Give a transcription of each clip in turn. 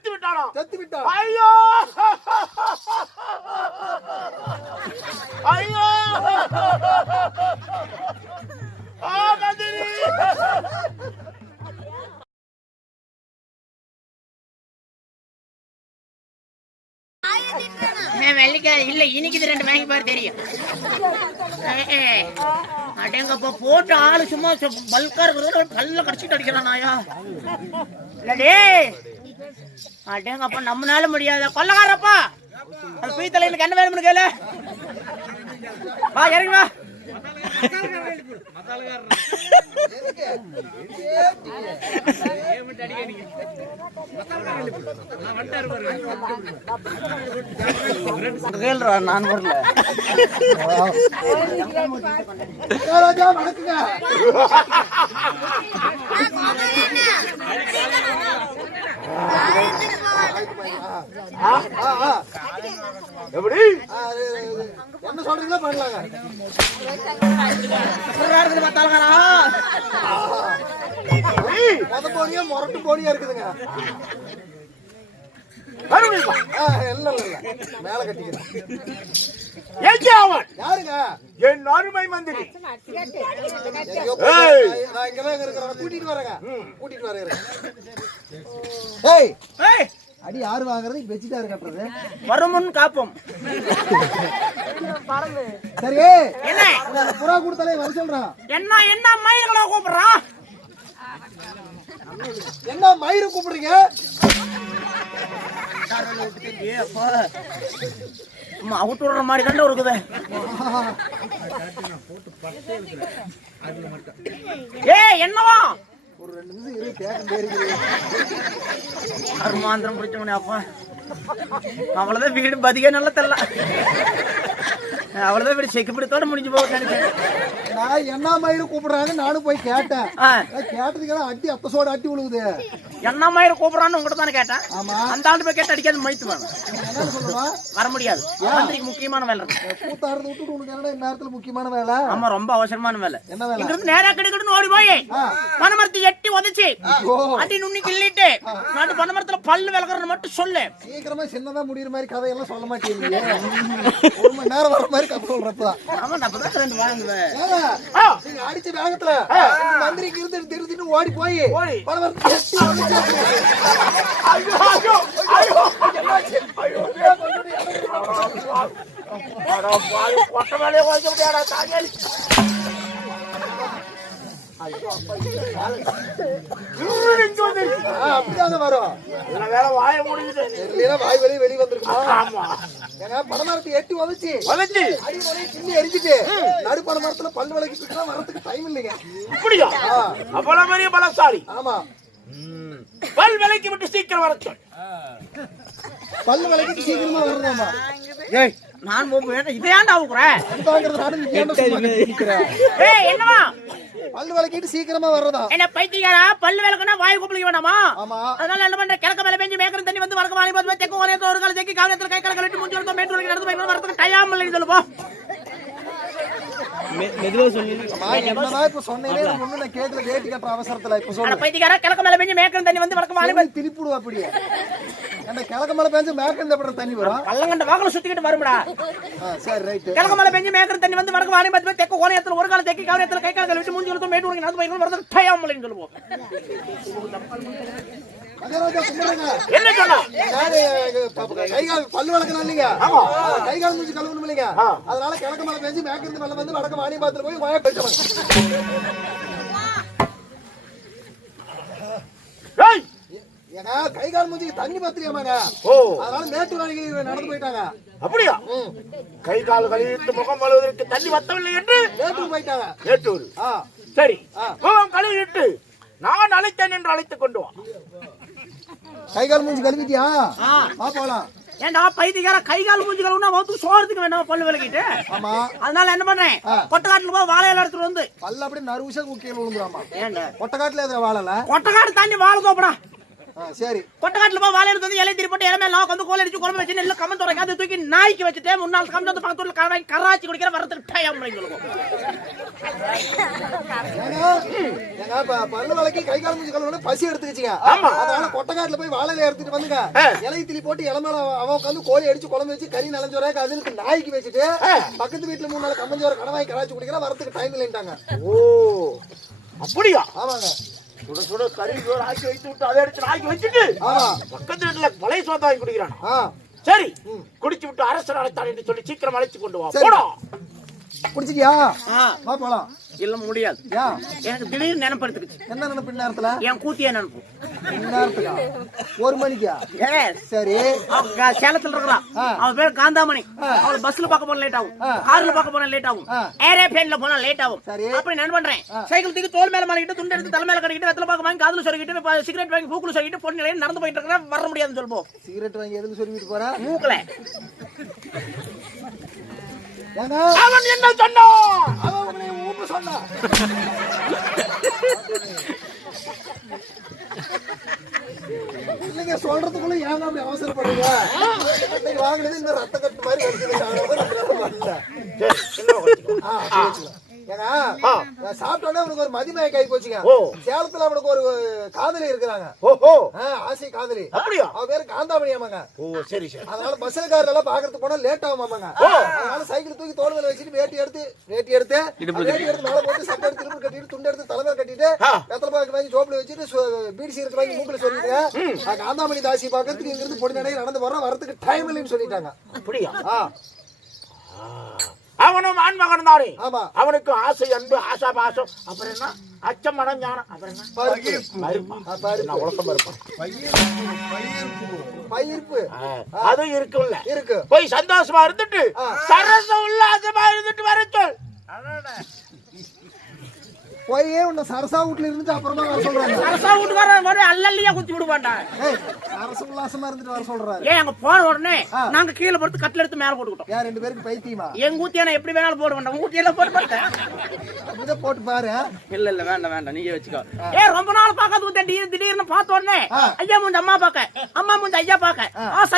செத்து விட்டானா? செத்து விட்டான். ஐயோ ஐயோ மந்திரி வெள்ளிக்காய் இல்ல இனிக்குது 2 வாங்கி பாரு தெரியும். அடேங்கப்பா போட்டு ஆளு சும்மா பல்கா இருக்கிறது பல்ல கடிச்சிட்டு அடிக்கிறான் நாயா. இல்லடே அடேங்கப்பா நம்மளால முடியாத கொள்ளக்காரப்பா. அது பீத்தலை எனக்கு என்ன வேணும்னு கேளு. வா இறங்கி வா. நான் வரல. எப்படி என்ன சொல்றீங்களா பண்ணலாங்க. போனியா முரட்டு போனியா இருக்குதுங்க. மேல கட்டிக்கிறேன். யாருங்க? என் அருமை மந்திரி. கூட்டிட்டு வரேங்க. கூட்டிட்டு வரேன். அடி யாரு வாங்குறது? பெச்சிட்டாரு கட்டுறது. வருமுன் காப்போம். சரி என்ன புறா கொடுத்தாலே வர சொல்றான். என்ன என்ன மயிர்களா கூப்பிடுறான்? என்ன மயிறு கூப்பிடுறீங்க? அவுட்டு விடுற மாதிரி தாண்டா இருக்குது. என்னவா ஒரு 2 நிமிஷம் இரு கேட்க. கர்மாந்திரம் பிடிச்சவனே அப்பா. அவ்வளவுதான் வீடு பதிக நல்லா தெரியல. அவ்வளவுதான் வீடு செக்குப்பிடித்தோட முடிஞ்சு போகுது. நான் என்ன மயிறு கூப்பிடுறாங்க நானும் போய் கேட்டேன். கேட்டதுக்கெல்லாம் அட்டி அப்பசோட அட்டி விழுகுது. என்ன மயிறு கூப்பிடுறான்னு உங்ககிட்ட தானே கேட்டேன். ஆமா அந்த ஆண்டு போய் கேட்டு அடிக்காது மைத்து வர முடியாது. மந்திரிக்கு முக்கியமான வேலை இருக்கு. கூத்தாடுறது விட்டுட்டு உனக்கு என்ன நேரத்துல முக்கியமான வேலை? ஆமா ரொம்ப அவசரமான வேலை. என்ன வேலை? இங்கிருந்து நேரா கிடுக்கிட்டு ஓடி போய் பனைமரத்தை எட்டி உதச்சு அடி நுண்ணி கிள்ளிட்டு நாட்டு பனைமரத்துல பல்லு விளக்குறன்னு மட்டும் சொல்லு. சீக்கிரமா சின்னதா முடிகிற மாதிரி கதையெல்லாம் சொல்ல மாட்டேங்க. 1 மணி நேரம் வர மாதிரி கதை சொல்றப்பதான். ஆமா நான் அப்பதான் 2 வாங்குவேன். அடிச்ச வேகத்துல மந்திரிக்கு இருந்து திருத்திட்டு ஓடி போய் பனைமரத்தை எட்டி உதச்சு. கொட்ட வேலையை குறைக்க முடியாதா தாங்கி? அப்படிதாங்க வரும். வாய முடியுது. வாய் வெளியே வெளியே வந்திருக்குமா? ஆமா ஏன்னா பனைமரத்தை எட்டி உதச்சு வளைச்சு அடிமலை சின்ன எரிஞ்சிட்டு நடு பனைமரத்துல பல்லு விளக்கிட்டு வரதுக்கு டைம் இல்லைங்க. அப்படியா? அவ்வளவு பெரிய பலசாலி. ஆமா பல் விலைக்கு விட்டு சீக்கிரம் வர சொல். பல்லு விளக்கிட்டு சீக்கிரமா வரணுமா? ஏய் நான் இதை ஏன்டா ஆகுறேன்? என்னவா பல்லு விளக்கிட்டு சீக்கிரமா வர்றதா? என்ன பைத்தியக்காரா? பல்லு விளக்குனா வாய் கூப்பிட வேண்டாமா? ஆமா. அதனால என்ன பண்ற? கிழக்கு மேல பெஞ்சு மேக்கற தண்ணி வந்து வடக்கு வாணி போய் தெக்கு ஓரே ஒரு கால தெக்கி காலத்துல கை கால கழட்டி மூஞ்சி எடுத்து மேட்டு வரைக்கும் நடந்து போய் வரதுக்கு டைம் இல்லன்னு சொல்லு போ. மெதுவா சொல்லு. என்னடா இப்ப சொன்னேனே முன்ன நான் கேட்கல கேட்டி கட்ட அவசரத்துல இப்ப சொல்லு. பைத்தியக்காரா கிழக்கு மேல பெஞ்சு மேக்கற தண்ணி வந்து வடக்கு வாணி போய் திருப்பிடுவா அப்படியே. அந்த கிழக்கு மேல பெஞ்சு மேக்கற அப்புறம் தண்ணி வரும். கள்ளங்கண்ட வாகல சுத்திக்கிட்டு வரும்டா. சரி ரைட். கிழக்கு மேல பெஞ்சு மேக்கற தண்ணி வந்து வடக்கு வாணி போய் தெக்கு ஓரே ஒரு கால தெக்கி காலத்துல கை கால கழட்டி மூஞ்சி எடுத்து மேட்டு வரைக்கும் நடந்து போய் வரதுக்கு டைம் இல்லன்னு சொல்லு போ. மகாராஜா கும்பிடுங்க. என்ன சொன்னா? கைகால் பல்லு வளர்க்கணும் இல்லைங்க. கைகால் மூஞ்சி கழுவணும் இல்லைங்க. அதனால கிழக்கு மலை பெஞ்சு மேற்கிருந்து மேல வந்து வடக்கு வாணி பாத்துல போய் வாய பெருக்கணும். ஏன்னா கைகால் மூஞ்சிக்கு தண்ணி பத்திரியாமாங்க. அதனால மேட்டூர் அணைக்கு நடந்து போயிட்டாங்க. அப்படியா? கை கால் கழுவிட்டு முகம் கழுவதற்கு தண்ணி வத்தவில்லை என்று மேட்டூர் போயிட்டாங்க. மேட்டூர். சரி முகம் கழுவிட்டு நான் அழைத்தேன் என்று அழைத்துக் கொண்டு வா. கைகால் மூஞ்சி கழுவிட்டியா? போலாம். ஏண்டா பைத்தியக்கார கைகால் மூஞ்சி கழுவுனா வந்து சோறதுக்கு வேண்டாம் பல்லு விளக்கிட்டு. ஆமா. அதனால என்ன பண்றேன்? கொட்டக்காட்டுல போய் வாழையில எடுத்துட்டு வந்து பல்ல அப்படியே நறுவுசா கீழ விழுந்துறாமா. ஏண்டா கொட்டக்காட்டுல எதுல வாழல? கொட்டக்காட்டு தண்ணி வாழ தோப்படா. சரி. கொட்டக்காட்டுல போய் வாழை எடுத்து இலை திரி போட்டு இளமே எல்லாம் வந்து கோல் அடிச்சு குழம்பு வச்சு நெல்ல கம்மன் துறைக்கு அதை தூக்கி நாய்க்கு வச்சுட்டு முன்னாள் கம்மன் வந்து பக்கத்துல கராச்சி குடிக்கிற வரதுக்கு டைம் சொல்லுவோம். பல்லு வளைக்கி கை கால் மூஞ்சி கழுவணும் பசி எடுத்துக்கிச்சுங்க. அதனால கொட்டக்காட்டுல போய் வாழையில எடுத்துட்டு வந்துங்க இலை திரி போட்டு இளமேல அவன் உட்காந்து கோழி அடிச்சு குழம்பு வச்சு கறி நலஞ்சோரா அதுக்கு நாய்க்கு வச்சுட்டு பக்கத்து வீட்டுல 3 நாள் கம்மஞ்சோர கடவாய் கராச்சி குடிக்கிற வரதுக்கு டைம் இல்லைன்ட்டாங்க. ஓ அப்படியா? ஆமாங்க. சுட சுட கறி சோறு ஆக்கி வைத்து விட்டு அதை எடுத்து நாய்க்கு வச்சுட்டு பக்கத்து வீட்டுல பழைய சோத்தை வாங்கி குடிக்கிறான். சரி குடிச்சு விட்டு அரசர் அழைத்தான் என்று சொல்லி சீக்கிரம் அழைச்சு கொண்டு வா. போடா. குடிச்சிட்டியா? வா போலாம். இல்ல முடியாது. எனக்கு திடீர்னு நினைப்படுத்துக்குச்சு. என்ன நினைப்பு நேரத்துல? என் கூத்தியே நினைப்பு. நேரத்துக்கா? 1 மணிக்கா? சரி. சேலத்துல இருக்கிறான். அவன் பேர் காந்தாமணி. அவளை பஸ்ல பார்க்க போன லேட் ஆகும், கார்ல பார்க்க போன லேட் ஆகும், ஏரோப்ளேன்ல போனா லேட் ஆகும். அப்படி நான் பண்றேன், சைக்கிள் தூக்கி தோல் மேல மாட்டிட்டு துண்டு எடுத்து தலை மேல கட்டிட்டு வெத்தலை பாக்க வாங்கி காதுல சொருகிட்டு சிகரெட் வாங்கி மூக்குல சொருகிட்டு பொண்ணு நிலையில நடந்து போயிட்டு இருக்கிறேன். வர முடியாதுன்னு சொல்லுவோம். சிகரெட் வாங்கி எதுல சொருகிட்டு போற? மூக்குல. அவன் என்ன சொன்னான்? அவன் உன்னை ஊப்பு சொன்னான். இல்லைங்க சொல்றதுக்குள்ள ஏன் அப்படி அவசரப்படுறீங்க? வாங்கினது இந்த ரத்த கட்டு மாதிரி சாப்பிட்டோன்னே அவனுக்கு ஒரு மதிமயக்க ஆகி போச்சுங்க. சேலத்துல அவனுக்கு ஒரு காதலி இருக்கிறாங்க. ஆசை காதலி. அப்படியா? அவ பேரு காந்தாமணி ஆமாங்க. சரி சரி. அதனால பஸ்ல கார்ல எல்லாம் பாக்குறதுக்கு போனா லேட் ஆகும் ஆமாங்க. அதனால சைக்கிள் தூக்கி தோள் மேல வச்சுட்டு வேட்டி எடுத்து மேல போட்டு சட்டை எடுத்து திரும்ப கட்டிட்டு துண்டு எடுத்து தலைமையில கட்டிட்டு வெத்தலை பாக்கு வாங்கி ஜோப்ல வச்சுட்டு பீடி சீரத்து வாங்கி மூக்குல சொல்லிட்டு காந்தாமணி தாசி பாக்குறதுக்கு இங்க இருந்து பொடி நடையை நடந்து வரோம், வரதுக்கு டைம் இல்லைன்னு சொல்லிட்டாங்க. அப்படியா? அவனும் ஆண்மகன் தானே. அவனுக்கு ஆசை அன்பு ஆசா பாசம் அப்புறம் என்ன அச்சம் மனம் ஞானம் அப்புறம் என்ன உலகம் இருப்பான் பயிர்ப்பு அது இருக்குல்ல இருக்கு. போய் சந்தோஷமா இருந்துட்டு சரச உல்லாசமா இருந்துட்டு வர சொல். போயே உன்னை சரசா வீட்டுல இருந்துட்டு அப்புறமா வர சொல்றாங்க. சரசா வீட்டுக்கார அல்லல்லியா குத்தி விடுவாண்டா. சரச உல்லாசமா இருந்துட்டு வர சொல்றாரு. ஏன் அங்க போன உடனே நாங்க கீழே போட்டு கட்டில எடுத்து மேல போட்டுக்கிட்டோம். யார் 2 பேருக்கு பைத்தியமா? எங்க ஊத்தியா நான் எப்படி வேணாலும் போட வேண்டாம். ஊத்தியெல்லாம் போட்டு பார்த்தேன். இத போட்டு பாரு. இல்ல இல்ல வேண்டாம் வேண்டாம் நீங்க வச்சுக்கோ. ரொம்ப நாள் பார்க்காத ஊத்த திடீர்னு பார்த்த உடனே ஐயா மூஞ்சி அம்மா பாக்க, அம்மா மூஞ்சி ஐயா பாக்க,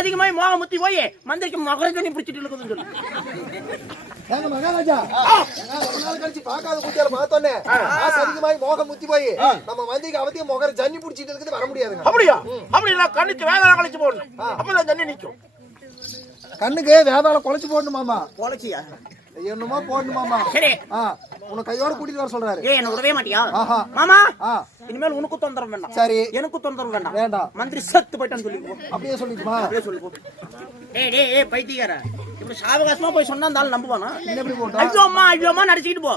அதிகமாய் மோக முத்தி போய் மந்திரிக்கு மகர தண்ணி பிடிச்சிட்டு இருக்குதுன்னு சொல்லு. ஏங்க மகாராஜா, ரொம்ப நாள் கழிச்சு பார்க்காத கூட்டியால பார்த்தோன்னே அதிகமாய் மோக முத்தி போய் நம்ம மந்திரிக்கு அவதிய மகர ஜன்னி பிடிச்சிட்டு இருக்குது, வர முடியாதுங்க. அப்படியா? அப்படி நான் கண்ணுக்கு வேதாளம் கழிச்சு போடணும், அப்பதான் ஜன்னி நிக்கும். கண்ணுக்கு வேதாளம் குழைச்சு போடணுமாமா? குழைச்சியா? என்னமா போடணுமாமா? சரி, உன்னை கையோட கூட்டிட்டு வர சொல்றாரு. என்ன விடவே மாட்டியா மாமா? இனிமேல் உனக்கு தொந்தரவு வேண்டாம். சரி, எனக்கு தொந்தரவு வேண்டாம். வேண்டாம், மந்திரி செத்து போயிட்டான்னு சொல்லிப்போ. அப்படியே சொல்லிக்குமா? அப்படியே சொல்லிப்போ. ஏய் பைத்தியக்கார, இப்படி சாவகாசமா போய் சொன்னா அந்த ஆள் நம்புவானா? எப்படி போட்டா? ஐயோ அம்மா நடிச்சிட்டு போ.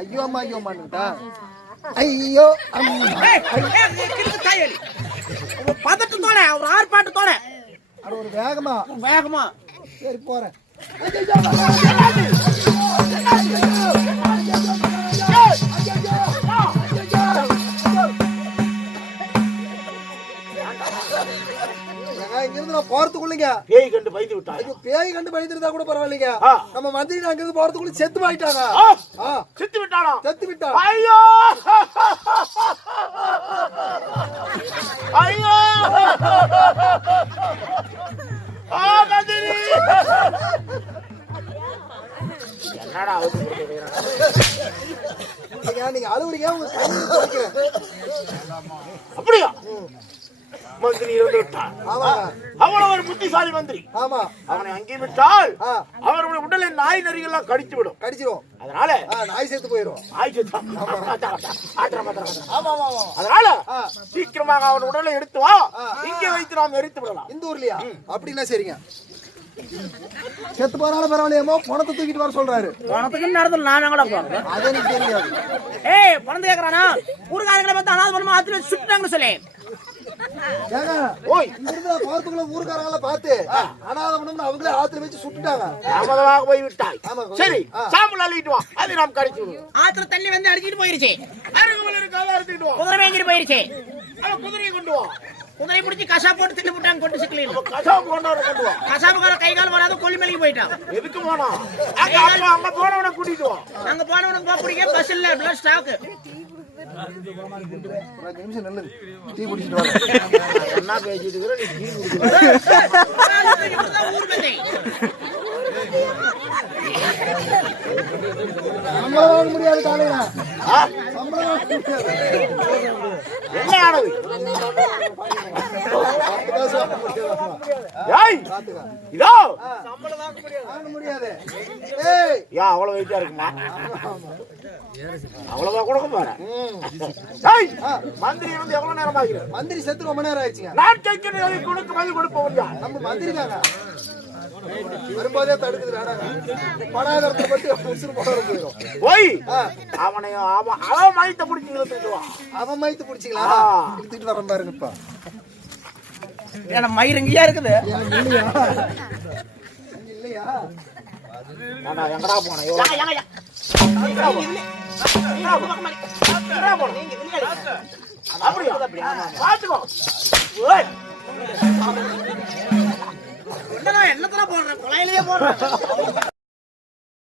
ஐயோ அம்மான்னுட்டா. ஐயோ பதட்டத்தோட ஒரு ஆர்ப்பாட்டத்தோட ஒரு வேகமா சரி போறேன். இங்கிருந்து நான் போறதுக்குள்ளீங்க பேய் கண்டு பயந்து விட்டாங்க. பேய் கண்டு பயந்துருந்தா கூட பரவாயில்லைங்க. நம்ம மந்திரி அங்கிருந்து போறதுக்குள்ள செத்து போயிட்டாங்க. செத்து விட்டானா? செத்து விட்டா. ஐயோ ஐயோ மந்திரி என்னடா நீங்க அழுவுறீங்க. அப்படியா? மந்திரி இறந்து விட்டார். அவ்வளவு ஒரு புத்திசாலி மந்திரி. அவனை அங்கே விட்டால் அவருடைய உடலை நாய் நரிகள்லாம் கடிச்சிடும். அதனால நாய் செத்து போயிடும். அதனால சீக்கிரமாக அவன் உடலை எடுத்து வா, இங்கே வைத்து நாம் எரித்து விடலாம். இந்த ஊர்லயா? அப்படின்னா சரிங்க. செத்து போனாலும் பரவாயில்லையமோ, பணத்தை தூக்கிட்டு வர சொல்றாரு. பணத்துக்கு நடந்தது நான் எங்கடா போறேன்? அது எனக்கு தெரியாது. பணத்தை கேக்குறானா? ஊருக்காரங்களை பார்த்து அனாதை பண்ணமா ஆத்துல சுட்டாங்கன்னு சொல்லி ஊருக்காரங்களை பார்த்து அனாதம் அவங்களே ஆத்துல வச்சு சுட்டுட்டாங்க. போய் விட்டாய். சரி, சாம்பல் அள்ளிட்டு வா, அது நாம் கடிச்சு ஆத்துல தண்ணி வந்து அடிச்சிட்டு போயிருச்சு. குதிரை வாங்கிட்டு போயிருச்சு. குதிரையை கொண்டு வா. குதிரை பிடிச்சி கசா போட்டு தின்னு போட்டாங்க. கொண்டு சிக்கலில் கசாப்பு கொண்டு வா. கசாப்புக்கார கை கால் வராது, கொல்லி மேலே போயிட்டான். எதுக்கு போனா? அங்க போனவனை கூட்டிட்டு வா. அங்க போனவனுக்கு போக பிடிக்க பஸ் இல்ல, பிளட் ஸ்டாக். ஒரு 5 நிமிஷம் நில்லுங்க. டீ குடிச்சிட்டு வரேன். என்ன பேசிட்டு இருக்கிற நீ டீ குடிக்கிற சம்பளம் வாங்க முடியாது காலையில. சம்பளம் வாங்க முடியாது. என்ன ஆனது ஏய் இதோ வாங்க முடியாது. ஏய் யா அவ்வளவு வெயிட்டா இருக்குமா அவ்வளவுதான் கொடுக்க போறேன் ஏய் மந்திரி வந்து எவ்வளவு நேரம் ஆகிறது மந்திரி செத்து ரொம்ப நேரம் ஆயிடுச்சுங்க. நான் கேட்கிறேன் கொடுக்க பதில் கொடுப்பவன் யார் நம்ம மந்திரி தாங்க. வரும்போதே தடுக்குது வேணாங்க. பணாகரத்தை பத்தி உசுறு போட போயிடும். போய் அவனை அவன் மயத்தை பிடிச்சி இழுத்துட்டு வா அவன் மயத்து பிடிச்சிங்களா? இழுத்துட்டு வரேன் பாருங்க. இப்ப ஏன்னா மயிரங்கயா இருக்குது. இல்லையா இல்லையா எங்கடா போன அப்படியா பாத்துக்கோ என்னத்தன போடுறேன், குழாயிலேயே போடுறேன்.